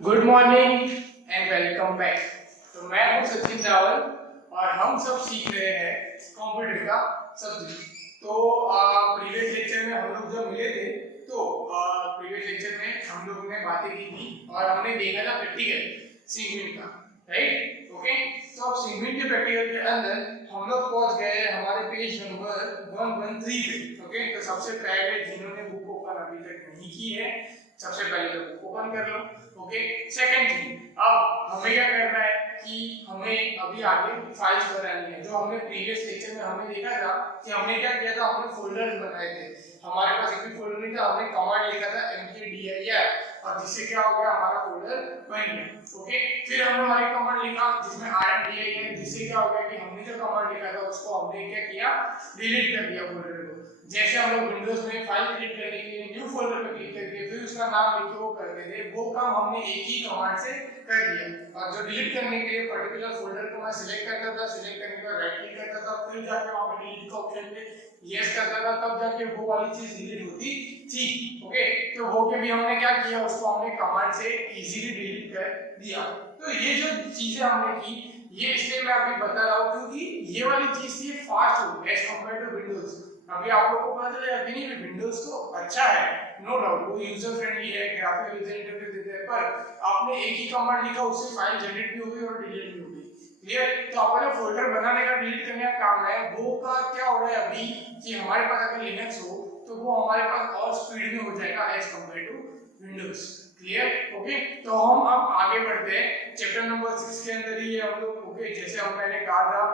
Good morning and welcome back. तो मैं हूं सचिन रावल और हम सब सीख रहे हैं कंप्यूटर का सब्जेक्ट। तो प्रीवियस लेक्चर में हम लोग जब मिले थे तो प्रीवियस लेक्चर में हम लोगों ने बातें की थी और हमने देखा था प्रैक्टिकल सिगविन का, राइट? ओके, तो अब सिगविन के प्रैक्टिकल के अंदर हम लोग पहुंच गए हमारे पेज नंबर 113 पे। ओके, तो सबसे पहले जिन्होंने बुक ओपन अभी तक नहीं की है, सबसे पहले तो बुक ओपन कर लो। ओके, सेकंड थिंग, अब हमें क्या करना है कि हमें अभी आगे फाइल्स बनानी है। जो हमने प्रीवियस लेक्चर में हमने देखा था कि हमने क्या किया था, हमने फोल्डर्स बनाए थे। हमारे पास एक भी फोल्डर नहीं था, हमने कमांड लिखा था mkdir और जिससे क्या हो गया, हमारा फोल्डर बन गया। ओके, फिर हमने और एक कमांड लिखा जिसमें rmdir, जिससे क्या हो गया कि हमने जो कमांड लिखा था उसको हमने क्या किया, डिलीट कर दिया फोल्डर को। जैसे हम लोग विंडोज में फाइल क्रिएट करने के लिए न्यू फोल्डर पे क्लिक करके फिर उसका नाम लिख के वो करते थे, वो काम हमने एक ही कमांड से कर दिया। और जो डिलीट करने के लिए पर्टिकुलर फोल्डर को मैं सिलेक्ट करता था, सिलेक्ट करने के बाद राइट क्लिक करता था, फिर जाके वहां पे डिलीट का ऑप्शन पे यस करता था, तब जाके वो वाली चीज डिलीट होती थी। ओके, तो वो के भी हमने क्या किया, उसको हमने कमांड से इजीली डिलीट कर दिया। तो ये जो चीजें हमने की, ये इसलिए मैं अभी बता रहा हूं क्योंकि ये वाली चीज थी फास्ट हो एज कंपेयर टू विंडोज। अभी आप लोगों को पता चलेगा कि नहीं, विंडोज तो अच्छा है, नो डाउट, वो यूजर फ्रेंडली है, ग्राफिकल यूजर इंटरफेस देता है, पर आपने एक ही कमांड लिखा, उससे फाइल जनरेट भी हो गई और डिलीट भी हो गई। क्लियर? तो अपना फोल्डर बनाने का, डिलीट करने का काम है, वो का क्या हो रहा है अभी कि हमारे पास अगर लिनक्स हो तो वो हमारे पास और स्पीड में हो जाएगा as compare to Windows. Clear? Okay, तो हम अब आगे बढ़ते हैं चैप्टर नंबर 6 के अंदर ही हम लोग। ओके, जैसे हम पहले कहा था,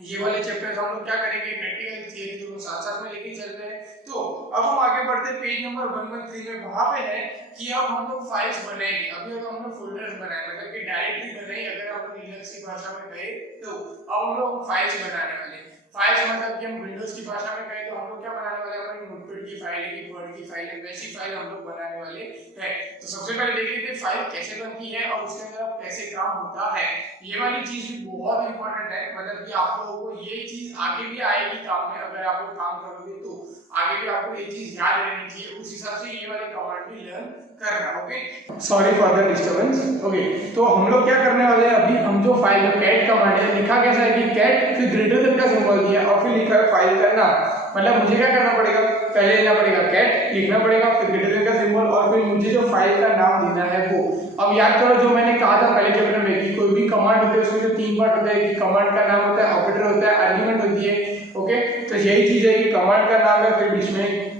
ये वाले चैप्टर्स हम लोग क्या करेंगे, प्रैक्टिकल थियरी दोनों साथ साथ में लेके चल रहे हैं। तो अब हम आगे बढ़ते हैं पेज नंबर 113 में। वहां पे है कि अब हम लोग फाइल्स बनाएंगे। अभी अगर हम लोग फोल्डर्स बनाए, मतलब कि डायरेक्टली बनाए, अगर हम लिनक्स की भाषा में कहे तो अब हम लोग फाइल्स बनाने वाले हैं। फाइल्स मतलब कि हम विंडोज की भाषा में कहे तो हम लोग क्या बनाने वाले हैं, अपनी नोटपैड की फाइल है कि वर्ड की फाइल है, वैसी फाइल हम लोग बनाने वाले हैं। तो सबसे पहले देख लेते हैं फाइल कैसे बनती है और उसके अंदर कैसे काम होता है। ये वाली चीज भी बहुत इंपॉर्टेंट है, मतलब कि आप लोगों को ये चीज आगे भी आएगी काम में, अगर आप लोग काम करोगे तो आगे भी आपको ये चीज याद रहनी चाहिए। उस हिसाब से ये वाली कमांड भी लर्न करना। Okay, sorry for the disturbance. Okay, तो हम लोग क्या करने वाले हैं, अभी हम जो फाइल में कैट कमांड है, लिखा कैसा है कि कैट फिर ग्रेटर देन का सिंबल दिया और फिर लिखा है फाइल का नाम। मतलब मुझे क्या करना पड़ेगा, पहले लेना पड़ेगा कैट, लिखना पड़ेगा, फिर ग्रेटर देन का सिंबल और फिर मुझे जो फाइल का नाम देना है वो। अब याद करो जो मैंने कहा था पहले चैप्टर में कि कोई भी कमांड होती है उसमें जो तीन पार्ट होता है कि कमांड का नाम होता है, ऑपरेटर होता है, आर्गुमेंट होती है। ओके, तो यही चीज है कि कमांड का नाम है, फिर बीच में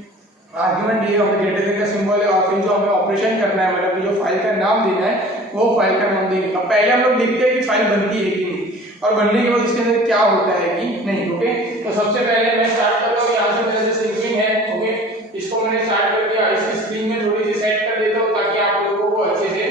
आर्गुमेंट दिए और ग्रेटर देन का सिंबल है, और फिर जो हमें ऑपरेशन करना है, मतलब जो फाइल का नाम देना है वो फाइल का नाम देंगे। अब पहले हम लोग देखते हैं कि फाइल बनती है कि नहीं और बनने के बाद इसके अंदर क्या होता है कि नहीं। ओके, तो सबसे पहले मैं स्टार्ट कर रहा हूं, यहां से मेरा जैसे स्क्रीन है। ओके, इसको मैंने स्टार्ट कर दिया, इसकी स्क्रीन में थोड़ी सी सेट कर देता हूं ताकि आप लोगों को अच्छे से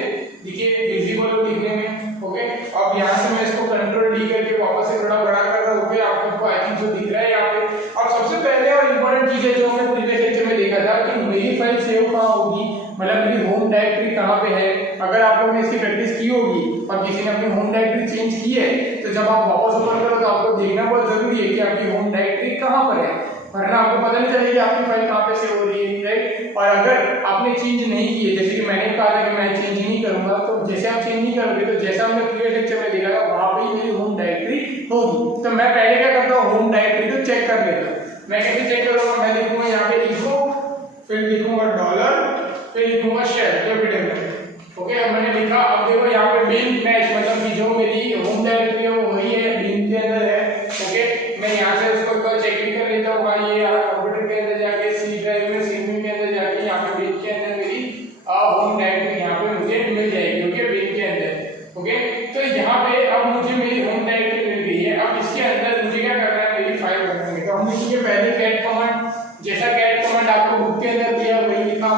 दिखे, विजिबल हो दिखने में। ओके, अब यहां से मैं इसको कंट्रोल डी करके वापस से थोड़ा बड़ा कर रहा हूं। ओके, आपको आई थिंक जो दिख रहा है यहां पे। अब सबसे पहले और इंपॉर्टेंट चीज है जो हमने प्रीवियस लेक्चर में देखा था कि मेरी फाइल सेव कहां होगी, मतलब मेरी होम डायरेक्टरी कहां पे है। अगर आप लोगों ने इसकी प्रैक्टिस की होगी और किसी ने अपनी होम डायरेक्टरी चेंज की है तो जब आप वापस ओपन करो तो आपको देखना बहुत जरूरी है कि आपकी होम डायरेक्टरी कहां पर है, वरना आपको पता नहीं चलेगा आपकी फाइल कहां पे सेव हो रही है, राइट? और अगर आपने चेंज नहीं की है, जैसे कि मैंने कहा था कि मैं चेंज नहीं करूंगा, तो जैसे आप चेंज नहीं करोगे तो जैसा हमने प्रीवियस लेक्चर में देखा था वहां पे ही मेरी होम डायरेक्टरी होगी। तो मैं पहले क्या करता हूं, होम डायरेक्टरी को चेक कर लेता हूं। मैं कैसे चेक करूंगा, मैं लिखूंगा यहाँ पे इको, फिर लिखूंगा डॉलर, फिर लिखूंगा शेल कैपिटल में। ओके, अब मैंने लिखा। अब देखो यहाँ पे बिन मैच, मतलब कि जो मेरी होम डायरेक्टरी है वो वही है, बिन के अंदर है। ओके, मैं यहाँ से उसको एक बार चेक भी कर लेता हूँ। हाँ, ये कंप्यूटर के अंदर जाके सी ड्राइव में, सी के अंदर जाके यहाँ पे बिन के अंदर मेरी होम डायरेक्टरी यहाँ पे मुझे मिल जाएगी। ओके, बिन के अंदर। ओके, तो यहाँ पे अब मुझे मेरी होम डायरेक्टरी मिल गई है। अब इसके अंदर मुझे क्या करना है, मेरी फाइल बनानी है। तो हम लिखेंगे पहले कैट कमांड, जैसा कैट कमांड आपको बुक के अंदर दिया वही लिखा,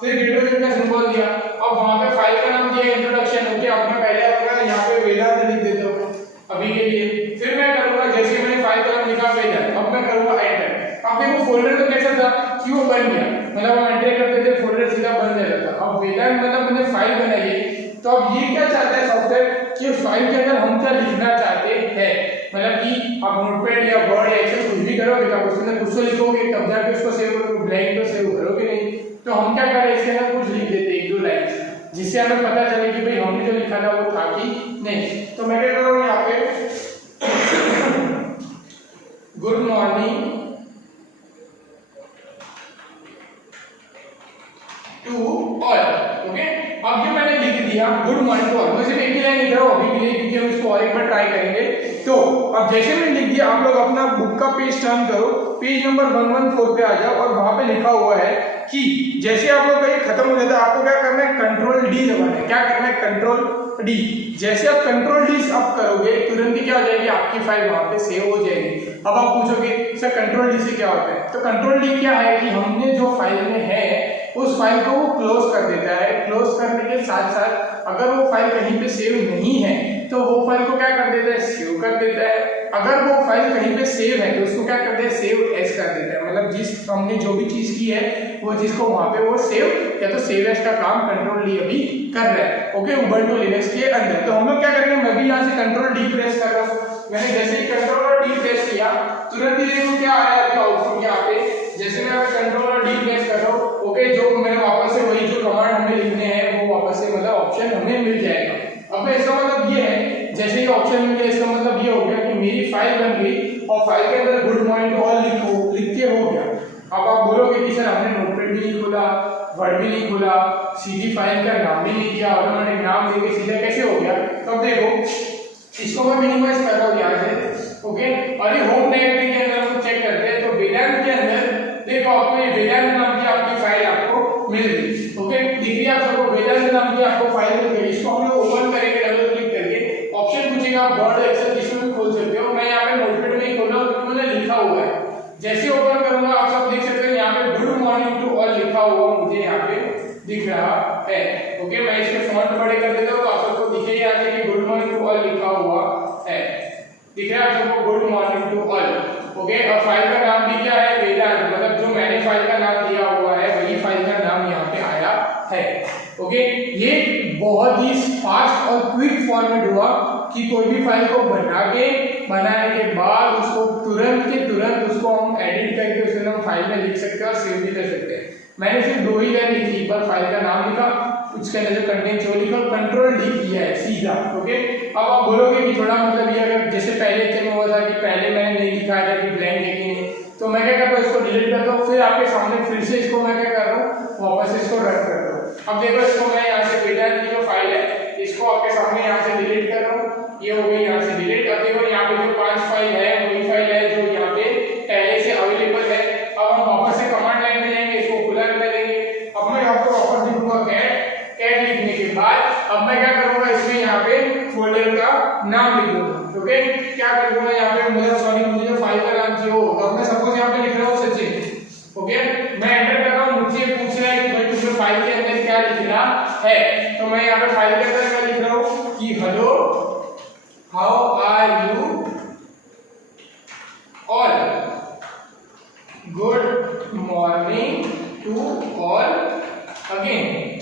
फिर ग्रेटर देन का सिंबल दिया। अब वहां पे फाइल का नाम दिया इंट्रोडक्शन। ओके, अब मैं पहले आपका यहाँ पे वेदांत लिख देता हूँ अभी के लिए। फिर मैं करूंगा, जैसे मैंने फाइल का नाम लिखा वेदांत, अब मैं करूंगा एंटर। अब देखो फोल्डर तो कैसा था कि वो बन गया, मतलब हम एंटर करते थे फोल्डर सीधा बन जाता था। अब वेदांत मतलब मैंने फाइल बनाई है। तो अब ये क्या चाहता है सॉफ्टवेयर कि फाइल के अंदर हम क्या लिखना चाहते हैं, मतलब कि आप नोटपैड या वर्ड या एक्सेल कुछ भी करोगे तो आप उसके अंदर कुछ तो लिखोगे, तब जाके उसको सेव करोगे, ब्लैंक तो सेव करोगे नहीं। तो हम क्या करें, इसके अंदर कुछ लिख देते हैं, एक दो लाइन। जिससे हमें पता चले कि भाई हमने जो लिखा था वो था कि नहीं। तो मैं क्या कर रहा हूँ यहाँ पे good morning to all. Okay, अब ये मैंने लिख दिया गुड मॉर्निंग टू ऑल। मैं सिर्फ एक ही लाइन लिख रहा हूँ अभी के लिए, क्योंकि हम इसको और एक बार ट्राई करेंगे। तो अब जैसे मैंने लिख दिया, आप लोग अपना बुक का पेज टर्न करो, पेज नंबर 114 पे आ जाओ और वहां पे लिखा हुआ है कि जैसे आप लोग का ये खत्म हो जाता है, आपको क्या करना है, कंट्रोल डी दबाना है। क्या करना है, कंट्रोल डी। जैसे आप कंट्रोल डी अब करोगे, तुरंत ही क्या हो जाएगी, आपकी फाइल वहां पे सेव हो जाएगी। अब आप पूछोगे सर कंट्रोल डी से क्या होता है, तो कंट्रोल डी क्या है कि हमने जो फाइल में है उस फाइल को वो क्लोज कर देता है। क्लोज करने के साथ साथ अगर वो फाइल कहीं पे सेव नहीं है तो वो फाइल को क्या कर देता है, सेव कर देता है। अगर वो फाइल कहीं पे सेव है तो उसको क्या करते हैं, सेव एज कर देता है। मतलब जिस हमने जो भी चीज की है वो चीज को वहां पे वो सेव या तो सेव एज का काम कंट्रोल डी अभी कर रहा है। ओके, उबंटू लिनक्स के अंदर। तो हम लोग क्या करेंगे, मैं भी यहाँ से कंट्रोल डी प्रेस कर रहा हूँ। मैंने जैसे ही कंट्रोल और डी प्रेस किया, तुरंत ही देखो क्या आ रहा है आउटपुट यहाँ पे। जैसे मैं कंट्रोल और डी प्रेस कर रहा हूँ, ओके, जो मैंने वापस से वही जो कमांड हमें लिखने हैं वो वापस से मतलब ऑप्शन हमें मिल जाएगा। अब इसका मतलब ये है, जैसे ही ऑप्शन मिल गया इसका मतलब ये हो गया कि मेरी फाइल बन गई और फाइल के अंदर गुड मॉर्निंग टू ऑल लिख के हो गया। अब आप बोलोगे कि सर हमने नोटपैड भी नहीं खोला, वर्ड भी नहीं खोला, सीधी फाइल का नाम भी नहीं दिया, ऑटोमेटिक नाम देके सीधा कैसे हो गया। तो अब देखो इसको मैं मिनिमाइज कर रहा हूँ यहाँ से। ओके, और ये होम डायरेक्टरी के अंदर हम चेक करते हैं तो वेदांत के अंदर देखो आपको ये वेदांत नाम की आपकी फाइल आपको मिल गई। ओके, दिख रही है आप सबको, वेदांत नाम की आपको फाइल मिल गई। इसको हम लोग ओपन करेंगे डबल क्लिक करके, ऑप्शन पूछेगा आप वर्ड एक्सेल जिसमें भी खोल सकते हो। मैं यहाँ पे नोटपैड में ही खोल रहा हूँ क्योंकि मैंने लिखा हुआ है। जैसे ओपन करूंगा आप सब देख सकते हैं यहाँ पे गुड मॉर्निंग टू ऑल लिखा हुआ मुझे यहाँ पे दिख रहा है। ओके, मैं इसके फॉन्ट बड़े कर देता हूँ तो आप सबको दिखे यहाँ से कि गुड मॉर्निंग टू ऑल लिखा हुआ है। दिख रहा है आप सबको good morning to all. Okay, और फाइल का नाम भी क्या है, वेदांत। मतलब जो मैंने फाइल का नाम दिया हुआ है वही फाइल का नाम यहाँ पे आया है। ओके, ये बहुत ही फास्ट और क्विक फॉर्मेट हुआ कि कोई भी फाइल को बनाने के बाद उसको तुरंत के तुरंत उसको हम एडिट करके उसके हम फाइल में लिख सकते हैं और सेव भी कर सकते हैं। मैंने सिर्फ 2 ही लाइन लिखी, एक बार फाइल का नाम लिखा, उसके अंदर जो कंटेंट जो लिखा कंट्रोल डी किया है सीधा। ओके, अब आप बोलोगे कि थोड़ा मतलब ये अगर जैसे पहले में हुआ था कि पहले मैंने नहीं दिखाया था कि ब्लैंक लिखी, तो मैं क्या करता हूँ इसको डिलीट करता हूँ, फिर आपके सामने फिर से इसको मैं क्या कर रहा हूँ वापस इसको रन करता हूँ। अब देखो इसको मैं यहाँ से वेदांत की जो फाइल है इसको आपके सामने यहाँ से डिलीट कर रहा हूँ, ये हो गई यहाँ से डिलीट। अब देखो यहाँ पे जो 5 फाइल है वही फाइल है जो यहाँ पे पहले से अवेलेबल है। अब हम वापस से कमांड लाइन में जाएंगे, इसको खुला कर देंगे। अब मैं यहाँ पे वापस लिखूंगा कैट लिखने के बाद अब मैं क्या करूंगा, इसमें यहाँ पे फोल्डर का नाम लिख दूंगा। ओके, क्या कर दूंगा यहाँ पे मुझे जो फाइल का नाम चाहिए वो, अब मैं सपोज यहाँ पे लिख रहा हूँ सचिन। ओके, मैं एंटर कर रहा हूँ, मुझसे पूछ रहा है कि भाई तुझे फाइल के अंदर क्या लिखना है, तो मैं यहाँ पे फाइल के अंदर क्या लिख रहा हूँ कि hello how are you all, good morning to all again.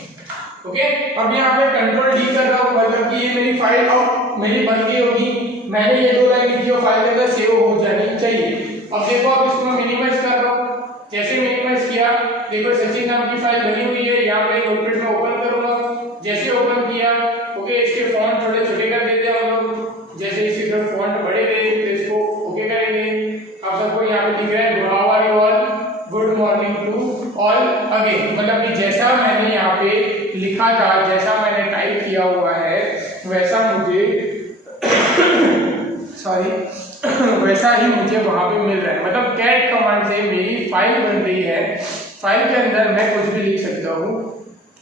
Okay, अब यहाँ पे कंट्रोल डी कर रहा हूँ, मतलब कि ये मेरी फाइल अब मेरी बन गई होगी। मैंने ये 2 लाइन लिखी और फाइल के अंदर सेव हो जानी चाहिए। अब देखो अब इसको मैं मिनिमाइज कर रहा हूँ, जैसे मिनिमाइज किया देखो सचिन नाम की फाइल बनी हुई है। यहाँ पे नोटपैड में ओपन करूंगा, जैसे ओपन किया ओके, इसके फॉन्ट थोड़े छोटे कर देते हैं हम लोग, जैसे इसके थोड़े फॉन्ट बड़े थे तो इसको ओके करेंगे। अब सबको यहाँ पे दिख रहा है how are you all, good morning to all again. मतलब कि जैसा मैंने यहाँ पे लिखा था, जैसा मैंने टाइप किया हुआ है वैसा मुझे वैसा ही मुझे वहां पे मिल रहा है। मतलब कैट कमांड से मेरी फाइल बन रही है, फाइल के अंदर मैं कुछ भी लिख सकता हूँ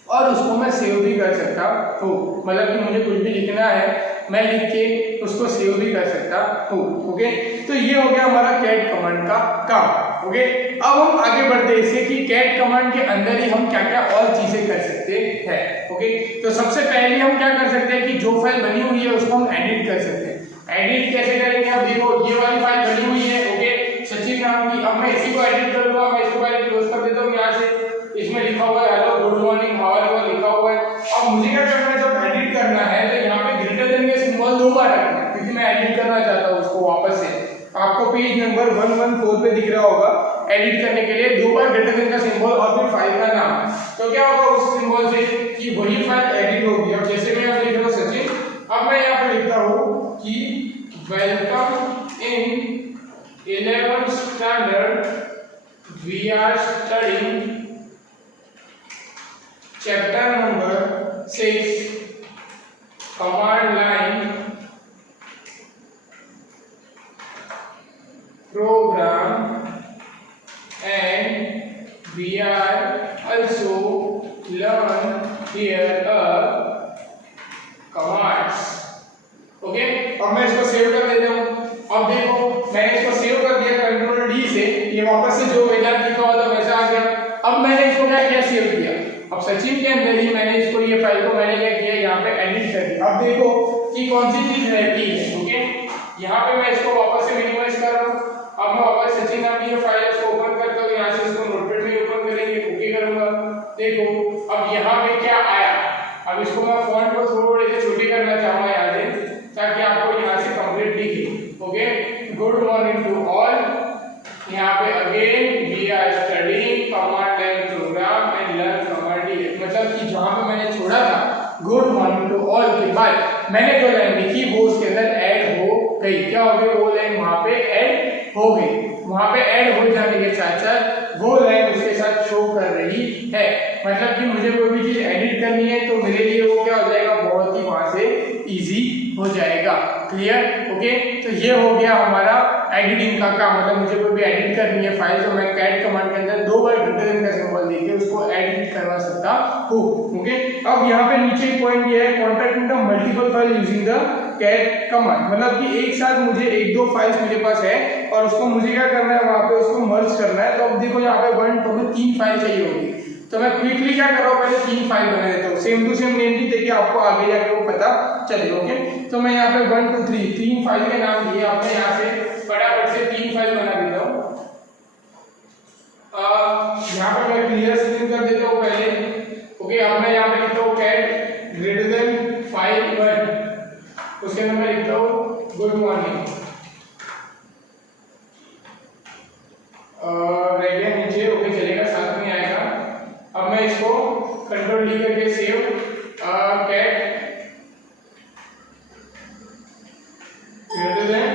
और उसको मैं सेव भी कर सकता हूँ। मतलब कि मुझे कुछ भी लिखना है मैं लिख के उसको सेव भी कर सकता हूँ। ओके, तो ये हो गया हमारा कैट कमांड का काम। ओके, अब हम आगे बढ़ते हैं इससे कि कैट कमांड के अंदर ही हम क्या क्या और चीजें कर सकते हैं। ओके, तो सबसे पहले हम क्या कर सकते हैं कि जो फाइल बनी हुई है उसको हम एडिट कर सकते हैं। एडिट कैसे करेंगे, अब देखो ये वाली फाइल बनी हुई है ओके सचिन नाम की। अब मैं इसी को एडिट करूंगा, मैं इसको पहले क्लोज कर देता हूँ यहाँ से। इसमें लिखा हुआ है hello good morning how are you लिखा हुआ है। अब मुझे क्या करना है, जब एडिट करना है तो यहाँ पे ग्रेटर देन का सिंबल 2 बार रखना है क्योंकि मैं एडिट करना चाहता हूँ उसको वापस से। आपको पेज नंबर 114 पे दिख रहा होगा एडिट करने के लिए 2 बार ग्रेटर देन का सिंबल और फिर फाइल का नाम। तो क्या होगा उस सिंबल से कि वही फाइल एडिट होगी। अब जैसे मैं यहाँ लिख रहा हूँ सचिन, अब मैं यहाँ पे लिखता हूँ कि welcome in 11th standard we are studying chapter number 6 command line program and we are also learn here commands। Okay, अब मैं इसको सेव कर देता हूँ। अब देखो मैंने इसको सेव कर दिया कंट्रोल डी से, ये वापस से जो वेला लिखा हुआ था वैसा आ गया। अब मैंने इसको क्या किया, सेव किया। अब सचिन के अंदर ही मैंने इसको, ये फाइल को मैंने क्या किया, यहाँ पे एडिट कर दिया। अब देखो कि कौन सी चीज रहती है। ओके, यहाँ पे मैं इसको वापस से मिनिमाइज कर रहा हूँ। अब मैं वापस सचिन नाम की फाइल इसको ओपन करता हूँ, यहाँ से इसको नोटपैड में ओपन करेंगे, ओके करूंगा। देखो अब यहाँ पे क्या आया। अब इसको मैं फॉन्ट को थोड़े से छोटे करना चाहूंगा यहाँ से, ताकि आपको यहाँ से कंप्लीट दिखे। Okay, good morning to all. यहाँ पे again we are studying command line program and learn command D. मतलब कि जहाँ पे मैंने छोड़ा था गुड मॉर्निंग टू ऑल के बाद मैंने जो लाइन लिखी वो उसके अंदर ऐड हो गई। क्या हो गई, वो लाइन वहाँ पे ऐड हो गई। वहां पे ऐड हो जाने के साथ साथ वो लाइन उसके साथ शो कर रही है। मतलब कि मुझे कोई भी चीज एडिट करनी है तो मेरे लिए वो क्या हो जाएगा, बहुत ही वहां से इजी हो जाएगा। क्लियर। ओके, तो ये हो गया हमारा एडिटिंग का काम। मतलब मुझे कोई भी एडिट करनी है फाइल तो मैं कैट कमांड के अंदर 2 बार ग्रेटर देन का सिंबल देके उसको एडिट करवा सकता हूँ। ओके, अब यहाँ पे नीचे एक पॉइंट ये है, contacting the multiple file using the cat command. मतलब कि एक साथ मुझे 1-2 फाइल्स मेरे पास है और उसको मुझे क्या करना है, वहां पे उसको मर्ज करना है। तो अब देखो यहाँ पे 1 तो में 3 फाइल चाहिए होगी। तो मैं क्विकली क्या कर रहा हूँ, पहले 3 फाइल बना देता हूँ सेम टू सेम नेम की, ताकि आपको आगे जाके वो पता चले। ओके, तो मैं यहाँ पे 1 2 3 3 फाइल के नाम दिए। अब मैं यहाँ से फटाफट से 3 फाइल बना देता हूँ। यहाँ पे मैं क्लियर स्क्रीन कर देता हूँ पहले। ओके, अब मैं यहाँ पे लिखता हूँ कैट ग्रेटर देन फाइल 1, उसके अंदर मैं लिखता हूँ गुड मॉर्निंग। रह गया नीचे, ओके चलेगा, साथ में आएगा। अब मैं इसको कंट्रोल डी करके save cat greater than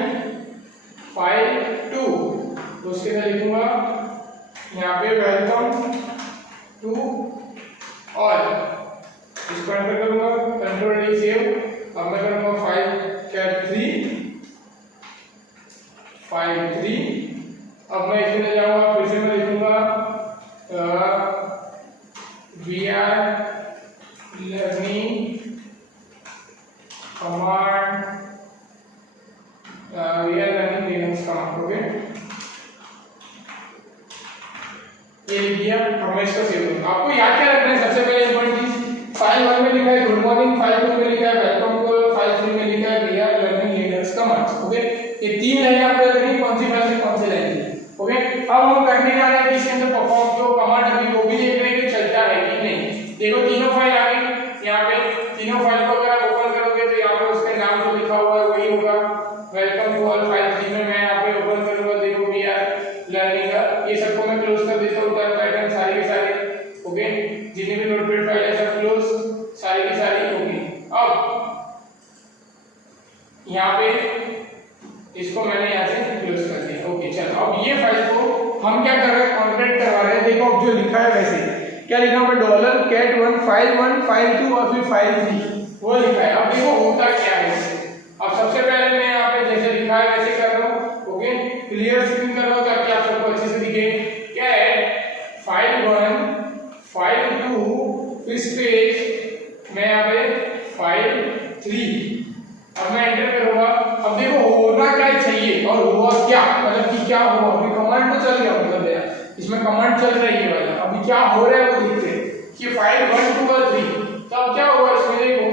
file 2, उसके अंदर लिखूंगा यहाँ पे वेलकम टू ऑल। इसको एंटर करूंगा, कंट्रोल डी सेव। अब मैं करूंगा फाइल कैट 3। अब मैं इसमें जाऊंगा, फिर से मैं लिखूंगा we are learning command, we are learning Linux command. Okay, ये लिख दिया। अब मैं इसको सेव करूंगा। आपको याद क्या रखना है, सबसे पहले इंपॉर्टेंट चीज, फाइल 1 में लिखा है गुड मॉर्निंग, फाइल 2 में लिखा है वेलकम टू, फाइल 3 में लिखा है we are learning Linux commands. Okay, ये 3 लाइन आपको रखनी, कौन सी फाइल से कौन सी लाइन थी। ओके, अब हम करने जा रहे हैं कि इसके अंदर परफॉर्म जो कमांड अभी वो भी देख रहे हैं कि चलता है कि नहीं। देखो तीनों फाइल आ गई। यहाँ पे तीनों फाइल को अगर आप ओपन करोगे तो यहाँ पे उसके नाम जो लिखा हुआ है वही होगा, वेलकम टू ऑल। फाइल 3 में मैं यहाँ पे ओपन करूंगा, देखो वी आर लर्निंग। ये सबको मैं क्लोज कर देता हूँ, पैटर्न सारे के सारे। ओके, जितने भी नोटपैड फाइल है सब क्लोज, सारी की सारी। ओके, अब यहाँ पे इसको मैंने यहाँ से क्लोज कर दिया। ओके, चलो अब ये फाइल को हम क्या कर रहे हैं, कॉन्ट्रैक्ट करवा रहे हैं। देखो अब जो लिखा है वैसे क्या लिखा हुआ है, $cat1 फाइल 1 फाइल 2 और फिर फाइल 3 वो लिखा है। अब देखो होता क्या है इससे। अब सबसे पहले मैं यहाँ पे जैसे लिखा है वैसे कर रहा हूँ। ओके, क्लियर स्क्रीन कर रहा हूँ ताकि आप सबको अच्छे से दिखे। कैट फाइल 1 फाइल 2 फिर स्पेस मैं यहाँ पे फाइल 3। अब मैं एंटर करूंगा। अब देखो होना क्या चाहिए और हुआ क्या, मतलब कि क्या हुआ। अभी कमांड तो चल गया, मतलब यार इसमें कमांड चल रही है वाला। अभी क्या हो रहा है वो देखते हैं कि फाइल 1 2 और 3। तो अब क्या हुआ इसमें, देखो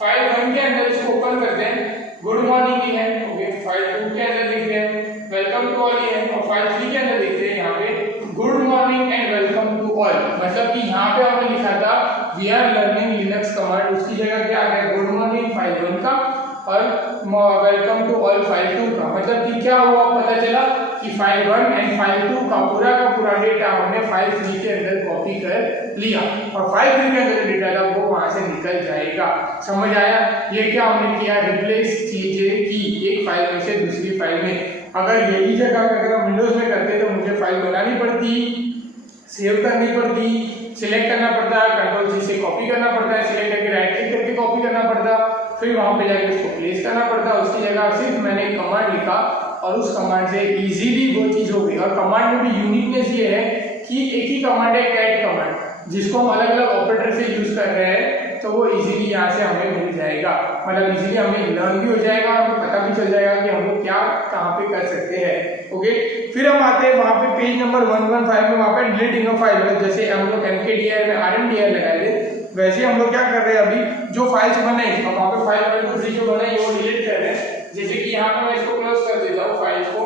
फाइल 1 के अंदर इसको ओपन करते हैं, गुड मॉर्निंग ही है। ओके, फाइल 2 के अंदर देखते हैं वेलकम टू ऑल ही है, और फाइल 3 के अंदर देखते हैं यहाँ पे good morning and welcome to all. मतलब कि यहाँ पे हमने लिखा था we are learning Linux command, उसकी जगह क्या आ गया, गुड मॉर्निंग फाइल 1 का और वेलकम टू ऑल फाइल 2 का। मतलब कि क्या हुआ, पता चला कि कि फाइल 1 एंड फाइल 2 का पूरा डेटा हमने फाइल 3 के अंदर कॉपी कर लिया और फाइल 3 के अंदर डेटा था वो वहां से निकल जाएगा। समझ आया? ये क्या हमने किया, रिप्लेस चीजें की एक फाइल में से दूसरी फाइल में। अगर यही जगह अगर हम विंडोज में करते तो मुझे फाइल बनानी पड़ती, सेव करनी पड़ती, सिलेक्ट करना पड़ता, कंट्रोल सी से कॉपी करना पड़ता है, सिलेक्ट करके राइट क्लिक करके कॉपी करना पड़ता, फिर वहां पे जाके उसको प्लेस करना पड़ता। उसकी जगह सिर्फ मैंने कमांड लिखा और उस कमांड से इजीली वो चीज हो गई। और कमांड में भी यूनिकनेस ये है कि एक ही कमांड है कैट कमांड, जिसको हम अलग अलग ऑपरेटर से यूज कर रहे हैं, तो वो इजीली यहाँ से हमें मिल जाएगा। मतलब इजीली हमें लर्न भी हो जाएगा और हमें पता भी चल जाएगा कि हम लोग क्या कहाँ पे कर सकते हैं। ओके, फिर हम आते हैं वहाँ पे पेज नंबर 115 में, वहाँ पे डिलीटिंग अ फाइल। जैसे हम लोग mkdir में rmdir लगाए थे, वैसे हम लोग क्या कर रहे हैं, अभी जो फाइल्स बनाई और वहाँ पे फाइल 1 2 3 जो बनाई वो डिलीट कर रहे हैं। जैसे कि यहाँ पे मैं इसको क्लोज कर देता हूँ फाइल को।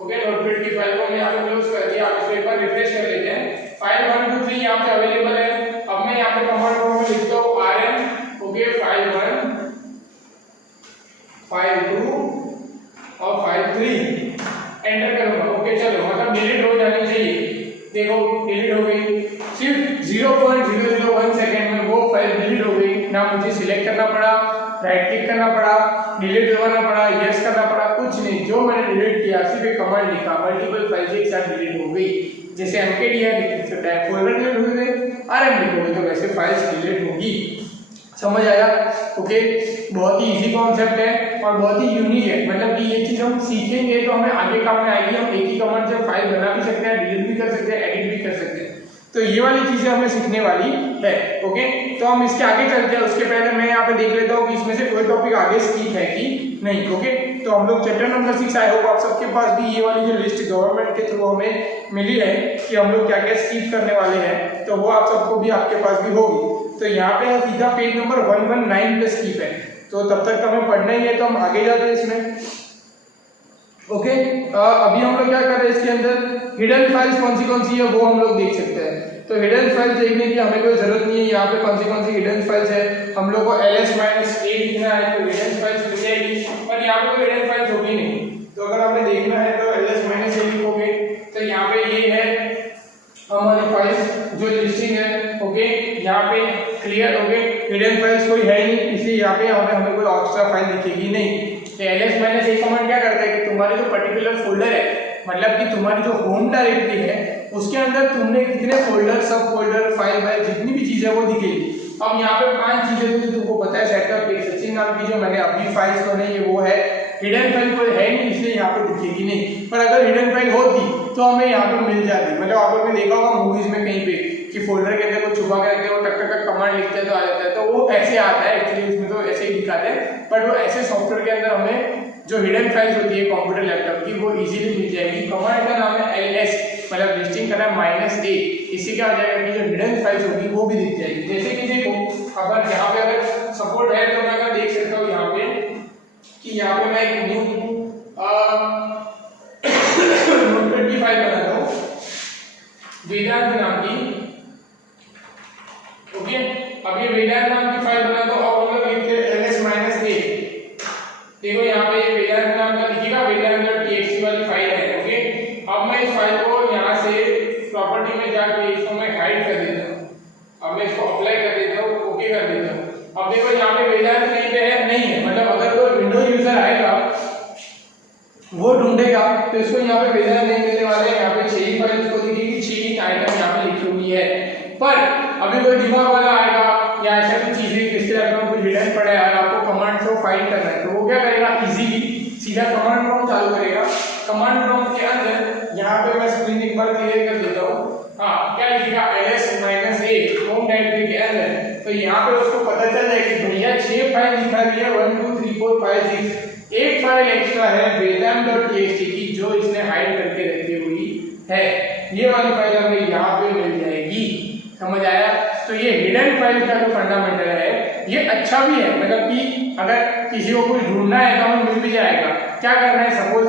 ओके, नोटपैड की फाइल को यहाँ पे क्लोज कर दिया। आप इसको एक बार रिफ्रेश कर लेते हैं। फाइल 1 2 3 यहाँ पे अवेलेबल है। अब मैं यहाँ पे कमांड में लिखता हूँ rm, ओके, फाइल 1, फाइल 2 और फाइल 3 एंटर करूंगा। ओके, चलो, मतलब डिलीट हो जानी चाहिए। देखो डिलीट हो गई, सिर्फ 0.001 सेकंड में वो फाइल डिलीट हो गई। ना मुझे सिलेक्ट करना पड़ा, राइट क्लिक करना पड़ा, डिलीट करना पड़ा, यस करना पड़ा, कुछ नहीं। जो मैंने डिलीट किया सिर्फ एक कमांड लिखा, मल्टीपल फाइल्स एक साथ डिलीट हो गई। जैसे mkdir लिख सकता है, फोल्डर डिलीट हो गए, rm लिखोगे तो वैसे फाइल्स डिलीट होगी। समझ आया? ओके, बहुत ही इजी कॉन्सेप्ट है और बहुत ही यूनिक है। मतलब कि ये चीज हम सीखेंगे तो हमें आगे काम में आएगी। हम एक ही कमांड से फाइल बना भी सकते हैं, डिलीट भी कर सकते हैं, एडिट भी कर सकते हैं। तो ये वाली चीजें हमें सीखने वाली है। ओके, तो हम इसके आगे चलते हैं। उसके पहले मैं यहाँ पे देख लेता हूँ कि इसमें से कोई टॉपिक आगे स्किप है कि नहीं। ओके, तो हम लोग चैप्टर नंबर 6, आई होप आप सबके पास भी ये वाली जो लिस्ट गवर्नमेंट के थ्रू हमें मिली है कि हम लोग क्या क्या स्किप करने वाले हैं, तो वो आप सबको भी आपके पास भी होगी। तो यहाँ पे सीधा पेज नंबर 119 पे स्किप है, तो तब तक हमें पढ़ना ही है, तो हम आगे जाते हैं इसमें। ओके, अभी हम लोग क्या कर रहे हैं, इसके अंदर हिडन फाइल्स कौन सी है वो हम लोग देख सकते हैं। तो हिडन फाइल्स देखने की हमें कोई जरूरत नहीं है। यहाँ पे कौन सी हिडन फाइल्स है, हम लोग को ls-a लिखना है तो हिडन फाइल्स मिल जाएगी, पर यहाँ पे कोई हिडन फाइल्स होगी नहीं। तो अगर आपने देखना है तो ls-a लिखोगे तो यहाँ पे ये है हमारी फाइल्स जो लिस्टिंग है। ओके, यहाँ पे क्लियर। ओके, हिडन फाइल्स कोई है नहीं, इसलिए यहाँ पे हमें कोई एक्स्ट्रा फाइल दिखेगी नहीं। ls-a कमांड क्या करता है कि तुम्हारे जो पर्टिकुलर फोल्डर है, मतलब कि तुम्हारी जो होम डायरेक्टरी है उसके अंदर तुमने कितने फोल्डर, सब फोल्डर, फाइल जितनी भी चीजें वो दिखेगी। अब यहाँ पे 5 चीजें जो तुमको पता है, सेटअप एक सचिन नाम की जो मैंने अभी फाइल्स तो नहीं है वो है, हिडन फाइल कोई है नहीं इसलिए यहाँ पे दिखेगी नहीं। पर अगर हिडन फाइल होती तो हमें यहाँ पे मिल जाती। मतलब आपने देखा होगा मूवीज में कहीं पे कि फोल्डर के अंदर कुछ छुपा के रखते हैं, वो टक टक टक कमांड लिखते हैं तो आ जाता है, तो वो ऐसे आता है। एक्चुअली उसमें तो ऐसे ही दिखाते हैं, बट वो ऐसे सॉफ्टवेयर के अंदर हमें जो हिडन फाइल्स होती है कंप्यूटर लैपटॉप की वो इजीली मिल जाएगी। कमांड का नाम है ls, मतलब लिस्टिंग करना है -a। इससे क्या हो जाएगा कि जो हिडन फाइल्स होगी वो भी दिख जाएगी। जैसे कि देखो, अगर यहाँ पे अगर सपोर्ट है तो मैं अगर देख सकता हूँ यहाँ पे कि यहाँ पे मैं एक न्यू नोटपैड की फाइल बनाता हूँ वेदांत नाम की। ओके, अब ये वेदांत नाम की फाइल बनाता हूँ। अब हम लोग लिखते हैं ls-a। देखो यहाँ पे वेदांत नाम का लिखिएगा, वेदांत.txt वाली फाइल है। ओके, अब मैं इस फाइल को यहाँ से प्रॉपर्टी में जाके इसको मैं हाइड कर देता हूँ। अब मैं इसको अप्लाई कर देता हूँ, ओके कर देता हूँ। अब देखो यहाँ पे वेदांत कहीं पे है नहीं है, मतलब अगर कोई विंडोज यूजर आएगा वो ढूंढेगा तो इसको यहाँ पे वेदांत नहीं मिलने वाले हैं। यहाँ पे 6 ही फाइल इसको दिखेगी, 6 ही आइटम यहाँ पे लिखी हुई है। पर अभी कोई दिमाग वाला आएगा या ऐसा कुछ चीजें जिसके लैपटॉप में हिडन पड़ा है और आपको कमांड को फाइंड करना है, तो वो क्या करेगा, इजीली सीधा कमांड प्रॉम्प्ट चालू करेगा। कमांड प्रॉम्प्ट के अंदर यहाँ पे मैं स्क्रीन एक बार क्लियर कर देता हूँ। हाँ, क्या लिखेगा, ls-a होम डायरेक्टरी के अंदर। तो यहाँ पे उसको पता चल जाए कि भैया 6 फाइल दिखा रही है, 1 2 3 4 5 6, एक फाइल एक्स्ट्रा है vedam.txt की जो इसने हाइड करके रखी हुई है। ये वाली फाइल हमें यहाँ पे मिल जाएगी। समझ आया? तो ये हिडन फाइल का जो फंडामेंटल है ये अच्छा भी है, मतलब कि अगर किसी को कुछ ढूंढना है तो हमें मिल भी जाएगा। क्या करना है, सपोज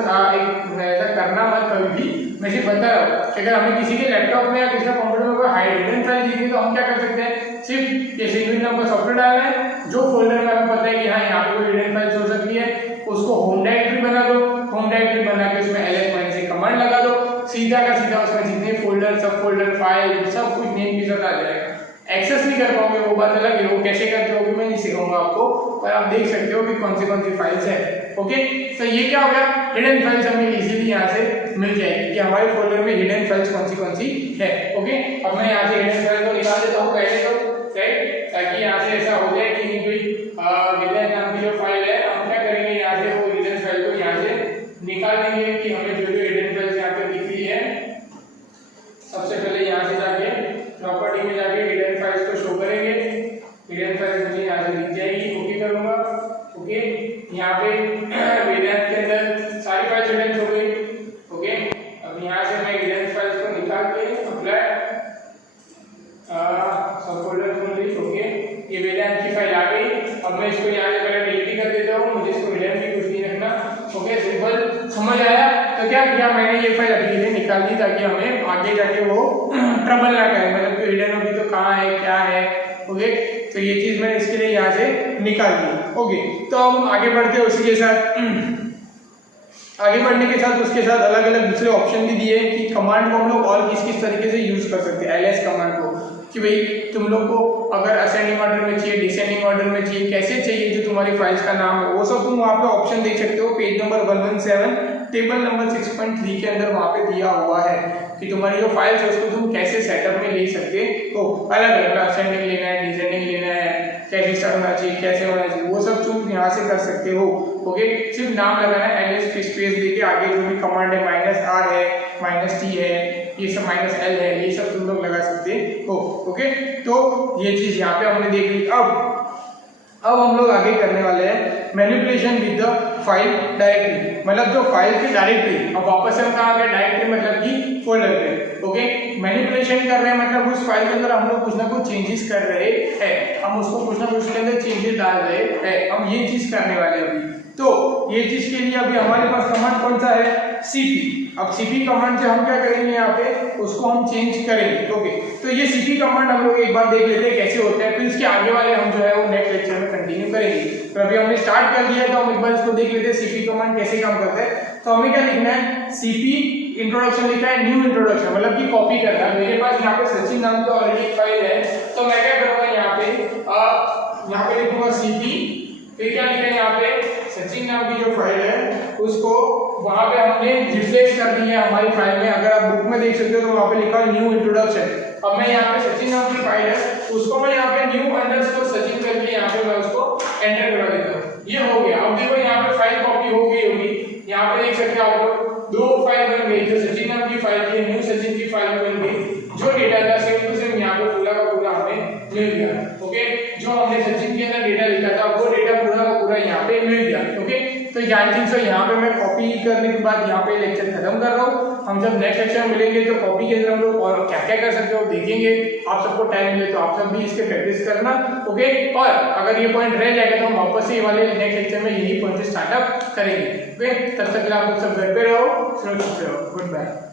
ऐसा करना मत कभी भी, मैं सिर्फ बता रहा हूँ कि अगर हमें किसी के लैपटॉप में या किसी कंप्यूटर में कोई हिडन फाइल दिखी तो हम क्या कर सकते हैं, सिर्फ ये सिंगल नाम का सॉफ्टवेयर डालना है, जो फोल्डर में हमें पता है कि हाँ यहाँ पे कोई हिडन फाइल हो सकती है, उसको होम डायरेक्टरी बना दो। होम डायरेक्टरी बना के उसमें ls-a कमांड लगा तक आ जाएगा। एक्सेस नहीं कर पाओगे वो बात अलग है, वो कैसे करते हो मैं नहीं सिखाऊंगा आपको, पर आप देख सकते हो कि कौन सी फाइल्स है। ओके, तो ये क्या हो गया, हिडन फाइल्स हमें इजीली यहाँ से मिल जाएगी कि हमारे फोल्डर में हिडन फाइल्स कौन सी है। ओके, अब मैं यहाँ से हिडन फाइल को निकाल देता हूँ पहले तो, राइट, ताकि यहाँ से ऐसा हो जाए कि नहीं कोई हिडन नाम की जो फाइल है, हम क्या करेंगे यहाँ से वो हिडन फाइल को यहाँ से निकाल देंगे कि हमें जो हिडन फाइल्स यहाँ पे दिख रही है। सबसे पहले यहाँ से जाके प्रॉपर्टी में जाके हिडन फाइल्स को शो करेंगे, हिडन फाइल्स मुझे यहाँ से दिख जाएगी। ओके करूंगा, ओके, यहाँ पे वेदांत के अंदर सारी फाइल्स हिडन हो गई। ओके, अब यहाँ से मैं हिडन फाइल्स को निकाल के अप्लाई सब फोल्डर खोल ली। ओके, ये वेदांत की फाइल आ गई। अब मैं इसको यहाँ से पहले डिलीट कर देता हूँ, मुझे इसको हिडन भी कुछ नहीं रखना। ओके, सिंपल, समझ आया। तो क्या किया मैंने, ये फाइल अभी के लिए निकाल दी ताकि हमें आगे जाके वो ट्रबल ना करे, मतलब कि हिडन होगी तो कहाँ है क्या है। ओके, तो ये चीज मैंने इसके लिए यहाँ से निकाल दी। ओके, तो हम आगे बढ़ते हैं उसी के साथ। आगे बढ़ने के साथ उसके साथ अलग अलग दूसरे ऑप्शन भी दिए कि कमांड को हम लोग और किस किस तरीके से यूज कर सकते हैं। एलएस कमांड को कि भाई तुम लोग को अगर असेंडिंग ऑर्डर में चाहिए, डिसेंडिंग ऑर्डर में चाहिए, कैसे चाहिए जो तुम्हारी फाइल्स का नाम है वो सब तुम वहाँ पे ऑप्शन देख सकते हो। पेज नंबर 117 टेबल नंबर 6.3 के अंदर वहाँ पे दिया हुआ है कि तुम्हारी जो फाइल्स है उसको तुम कैसे सेटअप में ले सकते हो। अलग अलग असेंडिंग लेना है, डिसेंडिंग लेना है, कैसे स्टार्ट होना चाहिए, कैसे होना चाहिए, वो सब तुम यहाँ से कर सकते हो। ओके, सिर्फ नाम लगाना है, एलएस स्पेस देके आगे जो भी कमांड है -r है, -t है, ये सब -l है, ये सब तुम लोग लगा सकते हो। ओके, तो ये चीज यहाँ पे हमने देख ली। अब हम लोग आगे करने वाले हैं manipulation with the file directory, मतलब जो फाइल की डायरेक्टरी। अब वापस हम कहाँ गए, डायरेक्टरी मतलब कि फोल्डर पे। ओके, मैनिपुलेशन कर रहे हैं मतलब उस फाइल के अंदर हम लोग कुछ ना कुछ चेंजेस कर रहे हैं, हम उसको कुछ ना कुछ उसके अंदर चेंजेस डाल रहे हैं, हम ये चीज करने वाले हैं अभी। तो ये चीज के लिए अभी हमारे पास कमांड कौन सा है, cp। अब cp कमांड से हम क्या करेंगे, यहाँ पे उसको हम चेंज करेंगे। ओके, तो ये cp कमांड हम लोग एक बार देख लेते हैं कैसे होता है, फिर इसके आगे वाले हम जो है वो नेक्स्ट लेक्चर में कंटिन्यू करेंगे। तो अभी हमने स्टार्ट कर दिया, तो हम एक बार इसको देख लेते हैं cp कमांड कैसे काम करता है। तो हमें क्या लिखना है, cp इंट्रोडक्शन लिखा है, न्यू इंट्रोडक्शन मतलब कि कॉपी करना है। मेरे पास यहाँ पे सचिन नाम की ऑलरेडी फाइल है, तो मैं क्या करूँगा यहाँ पे लिखूंगा cp, फिर क्या लिखा है यहाँ पे सचिन नाम की जो फाइल है उसको वहां पे हमने रिप्लेस कर दी है हमारी फाइल में। अगर आप बुक में देख सकते हो तो वहां पे लिखा है न्यू इंट्रोडक्शन। अब मैं यहाँ पे सचिन नाम की फाइल है उसको मैं यहाँ पे न्यू अंडरस्कोर सचिन करके यहाँ पे मैं उसको एंटर करा देता हूँ। ये हो गया। अब देखो यहाँ पे फाइल कॉपी हो गई होगी, यहाँ पे देख सकते हो आप लोग दो फाइल बन गई, जो सचिन नाम की फाइल थी, न्यू सचिन की फाइल बन गई। जो डेटा था सेम टू सेम यहाँ पे पूरा का पूरा हमें मिल गया। ओके, जो हमने सचिन के अंदर डेटा लिखा था वो डेटा पूरा का पूरा यहाँ पे मिल गया। ओके, तो आई थिंक सो यहाँ पे मैं कॉपी करने के बाद यहाँ पे लेक्चर खत्म कर रहा हूँ। हम जब नेक्स्ट लेक्चर मिलेंगे तो कॉपी के अंदर हम लोग और क्या क्या कर सकते हो देखेंगे। आप सबको टाइम मिले तो आप सब भी इसके प्रैक्टिस करना। ओके, और अगर ये पॉइंट रह जाएगा तो हम वापस से ये वाले नेक्स्ट लेक्चर में यही पॉइंट स्टार्टअप करेंगे। ओके, तब तक आप लोग सब घर पे रहो, सुरक्षित रहो। Good bye.